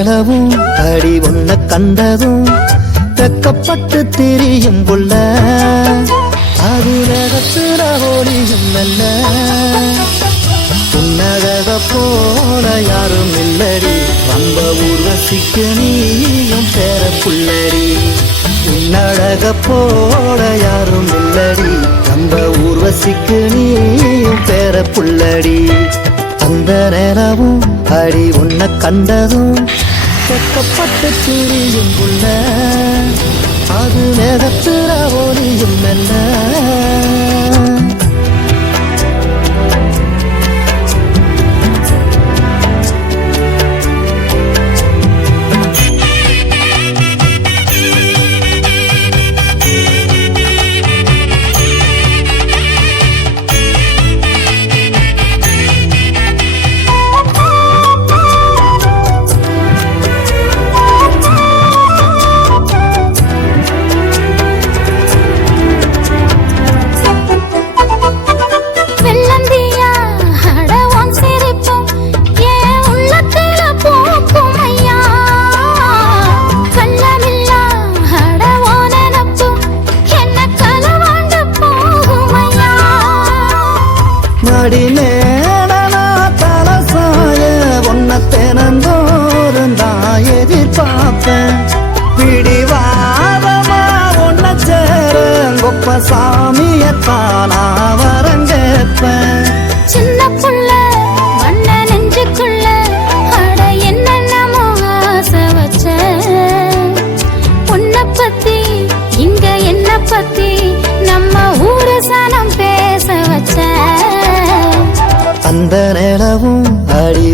நிலவும் அடி ஒன்ன கண்டதும் வெக்கப்பட்டு திரியும் புள்ள அது ரகத்துல ஒளியும் நல்ல உன்னழக போல யாரும் இல்லடி ரொம்ப ஊர்வசிக்கு நீயும் பேர புள்ளடி உன்னழக போல யாரும் இல்லடி ரொம்ப ஊர்வசிக்கு நீயும் பேர புள்ளடி அந்த நிலவும் அடி உன்னை கண்டதும் வெக்கப்பட்டு திரியும் புள்ள அது மேகத்துல ஒளியும் மெல்ல அடிமேடனா தலசாய ஒன்ன தினந்தோறும் தான் எதிர்பார்ப்பேன் பிடிவாதமா ஒன்ன சேர கொப்ப சாமியத்தானா வரங்கேற்பேன் சின்ன புள்ள மண்ண நெஞ்சுக்குள்ள அட என்னென்னமோ ஆசை வச்ச உன்னை பத்தி இங்க என்ன பத்தி நம்ம ஊரு சனம் பேச வச்ச அந்த நிலவும் அடி